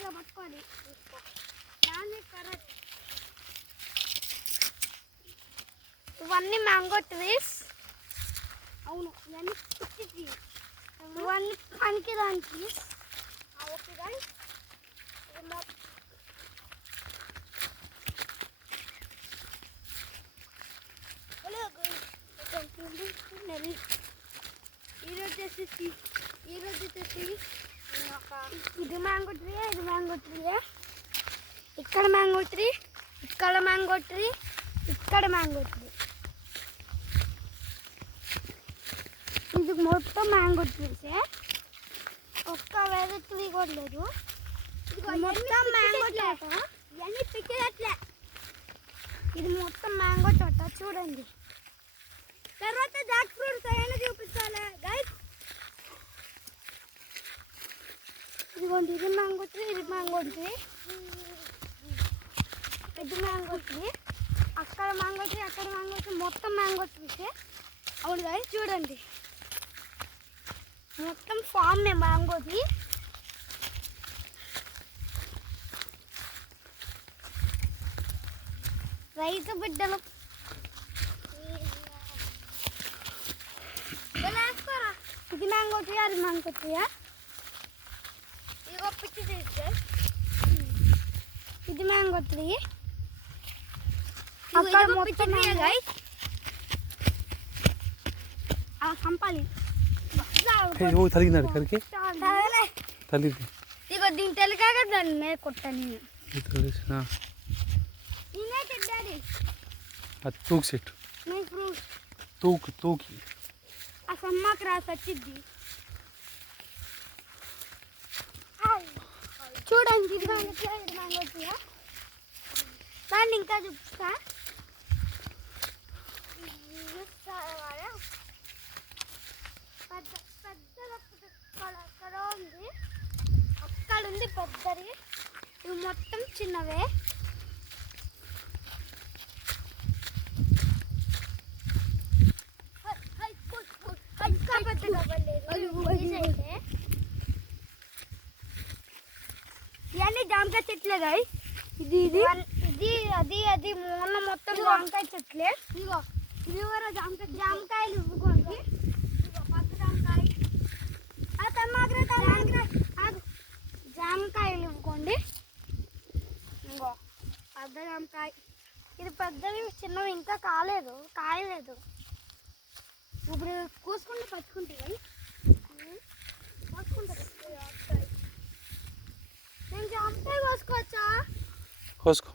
ఇలా పట్టుకోవాలి. ఇవన్నీ మ్యాంగో ట్రీస్. అవును, ఇవన్నీ పిచ్చి ట్రీస్. ఇవన్నీ పనికిరాని ట్రీస్. ఓకే గైస్, ఈరోజు వచ్చేసి ఇది మ్యాంగో ట్రీ, ఇది మ్యాంగో ట్రీ, ఇక్కడ మ్యాంగో ట్రీ, ఇక్కడ మ్యాంగో ట్రీ, ఇక్కడ మ్యాంగో ట్రీ. ఇది మొత్తం మ్యాంగో ట్రీసే, ఒక్క వేరే ట్రీ కూడా లేదు. మొత్తం మ్యాంగో తోట, ఇవన్నీ పిచ్చేట్లే. ఇది మొత్తం మ్యాంగో తోట చూడండి. తర్వాత జాక్ ఫ్రూట్స్ అయినా చూపించాలి గైస్. ఇదిగోండి, ఇది మ్యాంగో ట్రీ, ఇది మ్యాంగో ట్రీ, ఇది మ్యాంగో ట్రీ, అక్కడ మ్యాంగో ట్రీ, అక్కడ మ్యాంగో ట్రీ, మొత్తం మ్యాంగో ట్రీసే. అవును గైస్ చూడండి, మొత్తం ఫామ్ మ్యాంగోది. రైతు బిడ్డలు ఇది మ్యాంగో ట్రీ, అది మ్యాంగో ట్రీయా? ఇది మ్యాంగో ట్రీ, అక్కడ మొత్తం సంపాలి. తలిగినాడు కరికి తలిగి. ఇగో దీని తెలికాక దాన్ని మీద కొట్టాను నేను. తూకు చెట్టు తూకు తూకి ఆ సమ్మకి రాసి వచ్చింది చూడండి. ఇది మ్యాంగో దాన్ని ఇంకా చూపిస్తా. అక్కడ ఉంది, అక్కడ ఉంది పెద్దది. ఇవి మొత్తం చిన్నవే. ఇవన్నీ జామకాయ చెట్లే గాయ. ఇది ఇది ఇది అది అది మొన్న మొత్తం జామకాయ చెట్లే. ఇగో ఇది కూడా జామకాయలు ఇవ్వుకోండి. ఇగో పచ్చ జామకాయ, జామకాయలు ఇవ్వుకోండి. ఇంకో పెద్ద జామకాయ, ఇది పెద్దవి, చిన్నవి ఇంకా కాయలేదు. ఇప్పుడు కోసుకుంటే పట్టుకుంటాయి. నేను జామకాయ కోసుకోవచ్చా? కోసుకో.